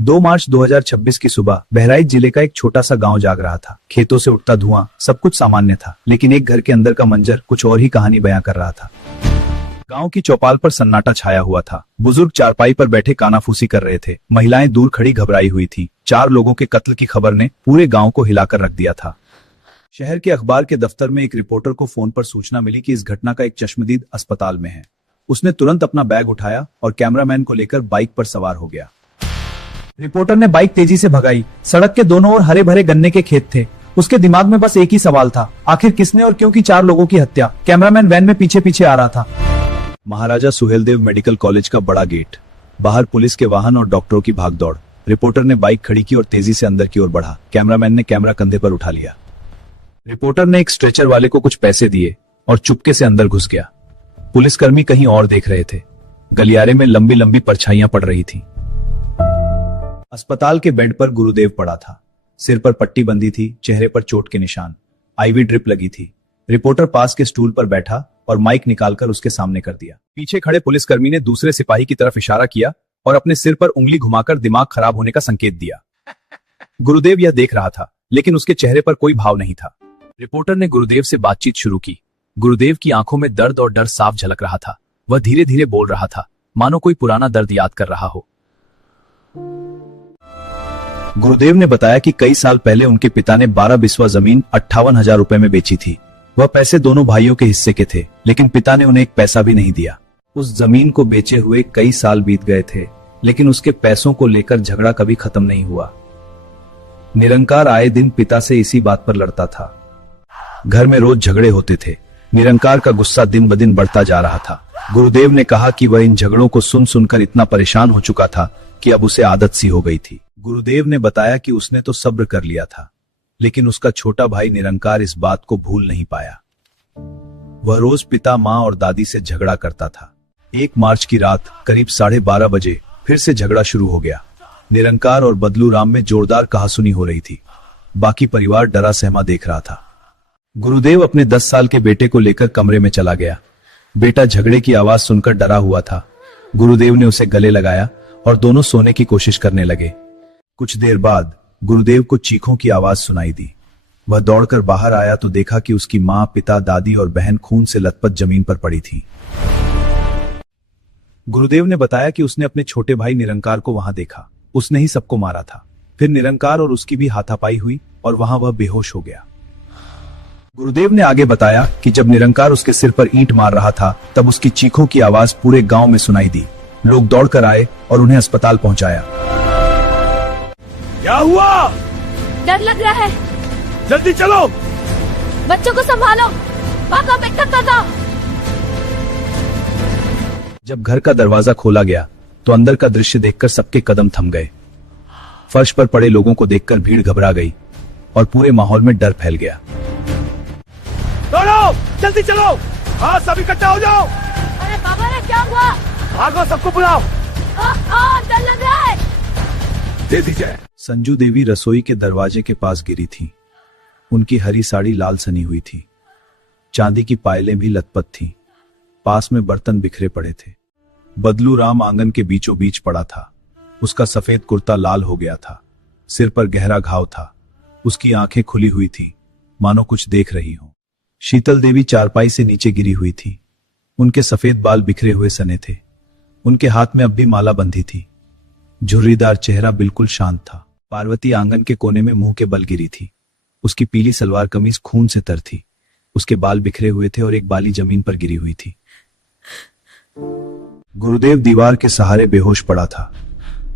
2 मार्च 2026 की सुबह बहराइच जिले का एक छोटा सा गांव जाग रहा था। खेतों से उठता धुआं, सब कुछ सामान्य था, लेकिन एक घर के अंदर का मंजर कुछ और ही कहानी बयां कर रहा था। गांव की चौपाल पर सन्नाटा छाया हुआ था। बुजुर्ग चारपाई पर बैठे कानाफूसी कर रहे थे। महिलाएं दूर खड़ी घबराई हुई थी। 4 लोगों के कत्ल की खबर ने पूरे गांव को हिलाकर रख दिया था। शहर के अखबार के दफ्तर में एक रिपोर्टर को फोन पर सूचना मिली कि इस घटना का एक चश्मदीद अस्पताल में है। उसने तुरंत अपना बैग उठाया और कैमरामैन को लेकर बाइक पर सवार हो गया। रिपोर्टर ने बाइक तेजी से भगाई। सड़क के दोनों ओर हरे भरे गन्ने के खेत थे। उसके दिमाग में बस एक ही सवाल था, आखिर किसने और क्यों की 4 लोगों की हत्या। कैमरामैन वैन में पीछे पीछे आ रहा था। महाराजा सुहेलदेव मेडिकल कॉलेज का बड़ा गेट, बाहर पुलिस के वाहन और डॉक्टरों की भागदौड़। रिपोर्टर ने बाइक खड़ी की और तेजी से अंदर की ओर बढ़ा। कैमरामैन ने कैमरा कंधे पर उठा लिया। रिपोर्टर ने एक स्ट्रेचर वाले को कुछ पैसे दिए और चुपके से अंदर घुस गया। पुलिसकर्मी कहीं और देख रहे थे। गलियारे में लंबी लंबी परछाइयां पड़ रही थी। अस्पताल के बेड पर गुरुदेव पड़ा था। सिर पर पट्टी बंधी थी, चेहरे पर चोट के निशान, आईवी ड्रिप लगी थी। रिपोर्टर पास के स्टूल पर बैठा और माइक निकालकर उसके सामने कर दिया। पीछे खड़े पुलिसकर्मी ने दूसरे सिपाही की तरफ इशारा किया और अपने सिर पर उंगली घुमाकर दिमाग खराब होने का संकेत दिया। गुरुदेव यह देख रहा था, लेकिन उसके चेहरे पर कोई भाव नहीं था। रिपोर्टर ने गुरुदेव से बातचीत शुरू की। गुरुदेव की आंखों में दर्द और डर साफ झलक रहा था। वह धीरे धीरे बोल रहा था, मानो कोई पुराना दर्द याद कर रहा हो। गुरुदेव ने बताया कि कई साल पहले उनके पिता ने 12 बिस्वा जमीन 58,000 रुपए में बेची थी। वह पैसे दोनों भाइयों के हिस्से के थे, लेकिन पिता ने उन्हें एक पैसा भी नहीं दिया। उस जमीन को बेचे हुए कई साल बीत गए थे, लेकिन उसके पैसों को लेकर झगड़ा कभी खत्म नहीं हुआ। निरंकार आए दिन पिता से इसी बात पर लड़ता था। घर में रोज झगड़े होते थे। निरंकार का गुस्सा दिन ब दिन बढ़ता जा रहा था। गुरुदेव ने कहा कि वह इन झगड़ों को सुन सुनकर इतना परेशान हो चुका था कि अब उसे आदत सी हो गई थी। गुरुदेव ने बताया कि उसने तो सब्र कर लिया था, लेकिन उसका छोटा भाई निरंकार इस बात को भूल नहीं पाया। वह रोज पिता, माँ और दादी से झगड़ा करता था। 1 मार्च की रात करीब 12:30 बजे फिर से झगड़ा शुरू हो गया। निरंकार और बदलू राम में जोरदार कहासुनी हो रही थी। बाकी परिवार डरा सहमा देख रहा था। गुरुदेव अपने 10 साल के बेटे को लेकर कमरे में चला गया। बेटा झगड़े की आवाज सुनकर डरा हुआ था। गुरुदेव ने उसे गले लगाया और दोनों सोने की कोशिश करने लगे। कुछ देर बाद गुरुदेव को चीखों की आवाज सुनाई दी। वह दौड़कर बाहर आया तो देखा कि उसकी माँ, पिता, दादी और बहन खून से लथपथ जमीन पर पड़ी थी। गुरुदेव ने बताया कि उसने अपने छोटे भाई निरंकार को वहां देखा। उसने ही सबको मारा था। फिर निरंकार और उसकी भी हाथापाई हुई और वहां वह बेहोश हो गया। गुरुदेव ने आगे बताया कि जब निरंकार उसके सिर पर ईंट मार रहा था, तब उसकी चीखों की आवाज पूरे गांव में सुनाई दी। लोग दौड़कर आए और उन्हें अस्पताल पहुंचाया। क्या हुआ? डर लग रहा है। जल्दी चलो। बच्चों को संभालो। भागो, बैठक दो। जब घर का दरवाजा खोला गया तो अंदर का दृश्य देखकर सबके कदम थम गए। फर्श पर पड़े लोगों को देखकर भीड़ घबरा गई और पूरे माहौल में डर फैल गया। दौड़ो, जल्दी चलो। हाँ, सब इकट्ठा हो जाओ। अरे बाबा रे, क्या हुआ? भागो, सबको बुलाओ। डर लग रहा है। दे दीजिए। संजू देवी रसोई के दरवाजे के पास गिरी थी। उनकी हरी साड़ी लाल सनी हुई थी। चांदी की पायलें भी लथपथ थीं। पास में बर्तन बिखरे पड़े थे। बदलू राम आंगन के बीचों बीच पड़ा था। उसका सफेद कुर्ता लाल हो गया था। सिर पर गहरा घाव था। उसकी आंखें खुली हुई थी, मानो कुछ देख रही हो। शीतल देवी चारपाई से नीचे गिरी हुई थी। उनके सफेद बाल बिखरे हुए सने थे। उनके हाथ में अब भी माला बंधी थी। झुर्रीदार चेहरा बिल्कुल शांत था। पार्वती आंगन के कोने में मुंह के बल गिरी थी। उसकी पीली सलवार कमीज खून से तर थी। उसके बाल बिखरे हुए थे और एक बाली जमीन पर गिरी हुई थी। गुरुदेव दीवार के सहारे बेहोश पड़ा था।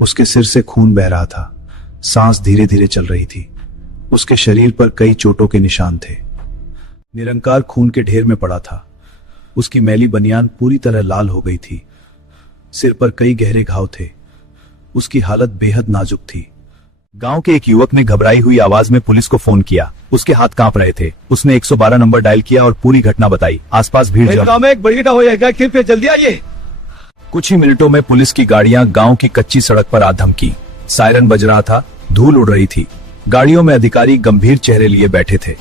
उसके सिर से खून बह रहा था। सांस धीरे धीरे चल रही थी। उसके शरीर पर कई चोटों के निशान थे। निरंकार खून के ढेर में पड़ा था। उसकी मैली बनियान पूरी तरह लाल हो गई थी। सिर पर कई गहरे घाव थे। उसकी हालत बेहद नाजुक थी। गांव के एक युवक ने घबराई हुई आवाज में पुलिस को फोन किया। उसके हाथ कांप रहे थे। उसने 112 नंबर डायल किया और पूरी घटना बताई। आसपास भीड़ गांव में एक बड़ी घटना हो जाएगा, कृपया जल्दी आइए। कुछ ही मिनटों में पुलिस की गाड़ियां गांव की कच्ची सड़क पर आ धमकी। सायरन बज रहा था, धूल उड़ रही थी। गाड़ियों में अधिकारी गंभीर चेहरे लिए बैठे थे।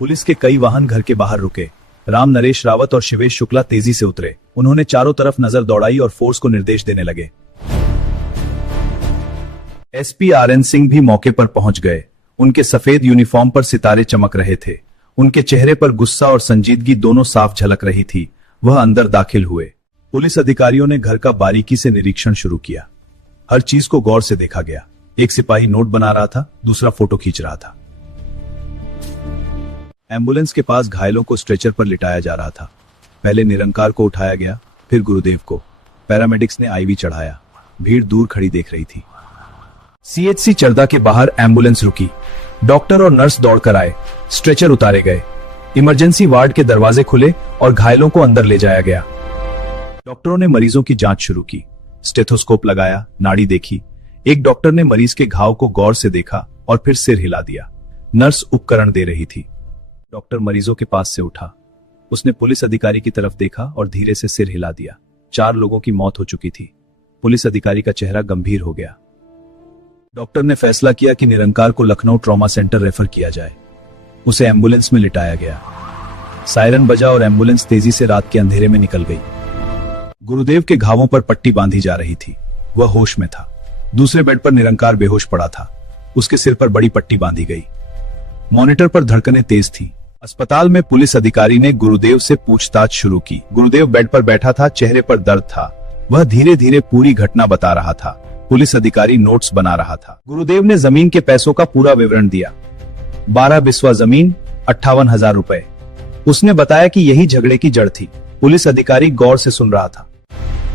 पुलिस के कई वाहन घर के बाहर रुके। राम नरेश रावत और शिवेश शुक्ला तेजी से उतरे। उन्होंने चारों तरफ नजर दौड़ाई और फोर्स को निर्देश देने लगे। एसपी आरएन सिंह भी मौके पर पहुंच गए। उनके सफेद यूनिफॉर्म पर सितारे चमक रहे थे। उनके चेहरे पर गुस्सा और संजीदगी दोनों साफ झलक रही थी। वह अंदर दाखिल हुए। पुलिस अधिकारियों ने घर का बारीकी से निरीक्षण शुरू किया। हर चीज को गौर से देखा गया। एक सिपाही नोट बना रहा था, दूसरा फोटो खींच रहा था। एम्बुलेंस के पास घायलों को स्ट्रेचर पर लिटाया जा रहा था। पहले निरंकार को उठाया गया, फिर गुरुदेव को। पैरामेडिक्स ने आईवी चढ़ाया। भीड़ दूर खड़ी देख रही थी। सीएचसी चरदा के बाहर एम्बुलेंस रुकी। डॉक्टर और नर्स दौड़कर आए। स्ट्रेचर उतारे गए। इमरजेंसी वार्ड के दरवाजे खुले और घायलों को अंदर ले जाया गया। डॉक्टरों ने मरीजों की जांच शुरू की। स्टेथोस्कोप लगाया, नाड़ी देखी। एक डॉक्टर ने मरीज के घाव को गौर से देखा और फिर सिर हिला दिया। नर्स उपकरण दे रही थी। डॉक्टर मरीजों के पास से उठा। उसने पुलिस अधिकारी की तरफ देखा और धीरे से सिर हिला दिया। 4 लोगों की मौत हो चुकी थी। पुलिस अधिकारी का चेहरा गंभीर हो गया। डॉक्टर ने फैसला किया कि निरंकार को लखनऊ ट्रॉमा सेंटर रेफर किया जाए। उसे एम्बुलेंस में लिटाया गया। सायरन बजा और एम्बुलेंस तेजी से रात के अंधेरे में निकल गई। गुरुदेव के घावों पर पट्टी बांधी जा रही थी। वह होश में था। दूसरे बेड पर निरंकार बेहोश पड़ा था। उसके सिर पर बड़ी पट्टी बांधी गई। मॉनिटर पर धड़कनें तेज थी। अस्पताल में पुलिस अधिकारी ने गुरुदेव से पूछताछ शुरू की। गुरुदेव बेड पर बैठा था, चेहरे पर दर्द था। वह धीरे धीरे पूरी घटना बता रहा था। पुलिस अधिकारी नोट्स बना रहा था। गुरुदेव ने जमीन के पैसों का पूरा विवरण दिया। 12 बिस्वा जमीन, 58,000 रुपए। उसने बताया कि यही झगड़े की जड़ थी। पुलिस अधिकारी गौर से सुन रहा था।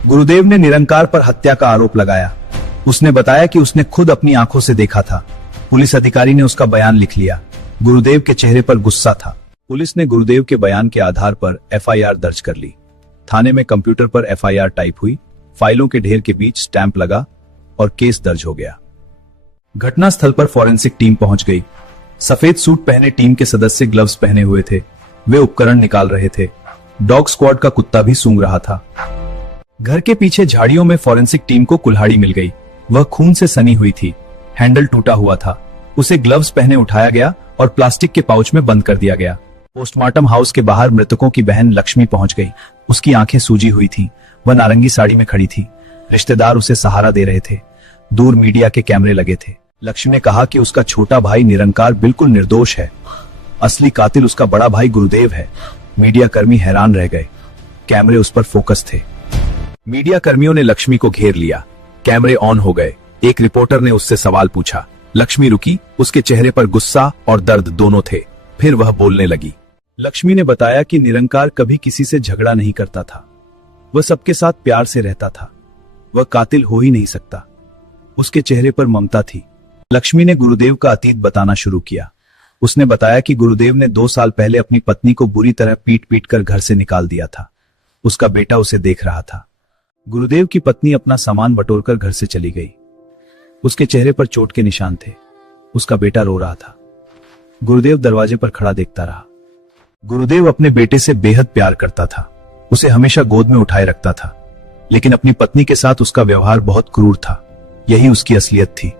गुरुदेव ने निरंकार पर हत्या का आरोप लगाया। उसने बताया कि उसने खुद अपनी आंखों से देखा था। पुलिस अधिकारी ने उसका बयान लिख लिया। गुरुदेव के चेहरे पर गुस्सा था। पुलिस ने गुरुदेव के बयान के आधार पर एफआईआर दर्ज कर ली। थाने में कंप्यूटर पर एफआईआर टाइप हुई। फाइलों के ढेर के बीच स्टैंप लगा और केस दर्ज हो गया। घटना स्थल पर फॉरेंसिक टीम पहुंच गई। सफेद सूट पहने टीम के सदस्य ग्लव्स पहने हुए थे। वे उपकरण निकाल रहे थे। डॉग स्क्वाड का कुत्ता भी सूंघ रहा था। घर के पीछे झाड़ियों में फॉरेंसिक टीम को कुल्हाड़ी मिल गई। वह खून से सनी हुई थी। हैंडल टूटा हुआ था। उसे ग्लव्स पहने उठाया गया और प्लास्टिक के पाउच में बंद कर दिया गया। पोस्टमार्टम हाउस के बाहर मृतकों की बहन लक्ष्मी पहुंच गई। उसकी आंखें सूजी हुई थी। वह नारंगी साड़ी में खड़ी थी। रिश्तेदार उसे सहारा दे रहे थे। दूर मीडिया के कैमरे लगे थे। लक्ष्मी ने कहा कि उसका छोटा भाई निरंकार बिल्कुल निर्दोष है। असली कातिल उसका बड़ा भाई गुरुदेव है। मीडिया कर्मी हैरान रह गए। कैमरे उस पर फोकस थे। मीडिया कर्मियों ने लक्ष्मी को घेर लिया। कैमरे ऑन हो गए। एक रिपोर्टर ने उससे सवाल पूछा। लक्ष्मी रुकी। उसके चेहरे पर गुस्सा और दर्द दोनों थे। फिर वह बोलने लगी। लक्ष्मी ने बताया कि निरंकार कभी किसी से झगड़ा नहीं करता था। वह सबके साथ प्यार से रहता था। वह कातिल हो ही नहीं सकता। उसके चेहरे पर ममता थी। लक्ष्मी ने गुरुदेव का अतीत बताना शुरू किया। उसने बताया कि गुरुदेव ने 2 साल पहले अपनी पत्नी को बुरी तरह पीट पीट कर घर से निकाल दिया था। उसका बेटा उसे देख रहा था। गुरुदेव की पत्नी अपना सामान बटोरकर घर से चली गई। उसके चेहरे पर चोट के निशान थे। उसका बेटा रो रहा था। गुरुदेव दरवाजे पर खड़ा देखता रहा। गुरुदेव अपने बेटे से बेहद प्यार करता था। उसे हमेशा गोद में उठाए रखता था। लेकिन अपनी पत्नी के साथ उसका व्यवहार बहुत क्रूर था। यही उसकी असलियत थी।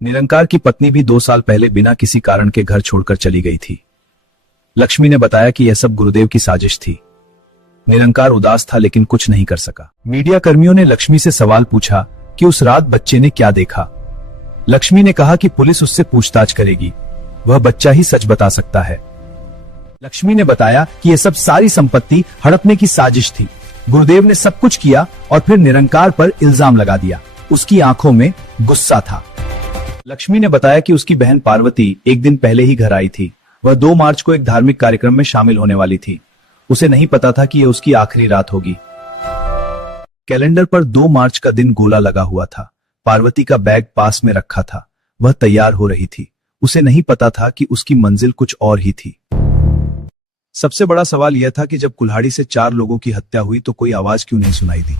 निरंकार की पत्नी भी 2 साल पहले बिना किसी कारण के घर छोड़कर चली गई थी। लक्ष्मी ने बताया कि यह सब गुरुदेव की साजिश थी। निरंकार उदास था लेकिन कुछ नहीं कर सका। मीडिया कर्मियों ने लक्ष्मी से सवाल पूछा कि उस रात बच्चे ने क्या देखा। लक्ष्मी ने कहा कि पुलिस उससे पूछताछ करेगी। वह बच्चा ही सच बता सकता है। लक्ष्मी ने बताया कि यह सब सारी संपत्ति हड़पने की साजिश थी। गुरुदेव ने सब कुछ किया और फिर निरंकार पर इल्जाम लगा दिया। उसकी आंखों में गुस्सा था। लक्ष्मी ने बताया कि उसकी बहन पार्वती एक दिन पहले ही घर आई थी। वह 2 मार्च को एक धार्मिक कार्यक्रम में शामिल होने वाली थी। उसे नहीं पता था कि यह उसकी आखिरी रात होगी। कैलेंडर पर 2 मार्च का दिन गोला लगा हुआ था। पार्वती का बैग पास में रखा था। वह तैयार हो रही थी। उसे नहीं पता था कि उसकी मंजिल कुछ और ही थी। सबसे बड़ा सवाल यह था कि जब कुल्हाड़ी से 4 लोगों की हत्या हुई तो कोई आवाज क्यों नहीं सुनाई दी,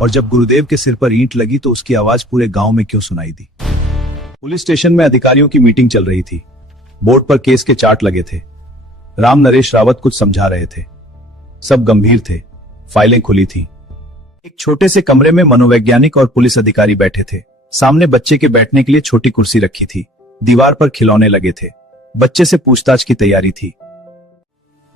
और जब गुरुदेव के सिर पर ईंट लगी तो उसकी आवाज पूरे गांव में क्यों सुनाई दी। पुलिस स्टेशन में अधिकारियों की मीटिंग चल रही थी। बोर्ड पर केस के चार्ट लगे थे। राम नरेश रावत कुछ समझा रहे थे। सब गंभीर थे। फाइलें खुली थी। एक छोटे से कमरे में मनोवैज्ञानिक और पुलिस अधिकारी बैठे थे। सामने बच्चे के बैठने के लिए छोटी कुर्सी रखी थी। दीवार पर खिलौने लगे थे। बच्चे से पूछताछ की तैयारी थी।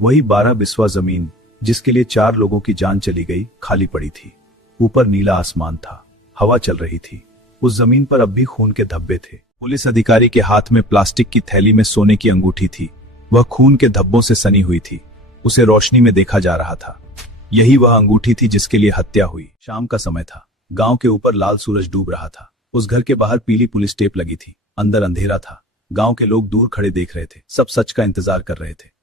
वही 12 बिस्वा जमीन जिसके लिए 4 लोगों की जान चली गई खाली पड़ी थी। ऊपर नीला आसमान था। हवा चल रही थी। उस जमीन पर अब भी खून के धब्बे थे। पुलिस अधिकारी के हाथ में प्लास्टिक की थैली में सोने की अंगूठी थी। वह खून के धब्बों से सनी हुई थी। उसे रोशनी में देखा जा रहा था। यही वह अंगूठी थी जिसके लिए हत्या हुई। शाम का समय था। गांव के ऊपर लाल सूरज डूब रहा था। उस घर के बाहर पीली पुलिस टेप लगी थी। अंदर अंधेरा था। गांव के लोग दूर खड़े देख रहे थे। सब सच का इंतजार कर रहे थे।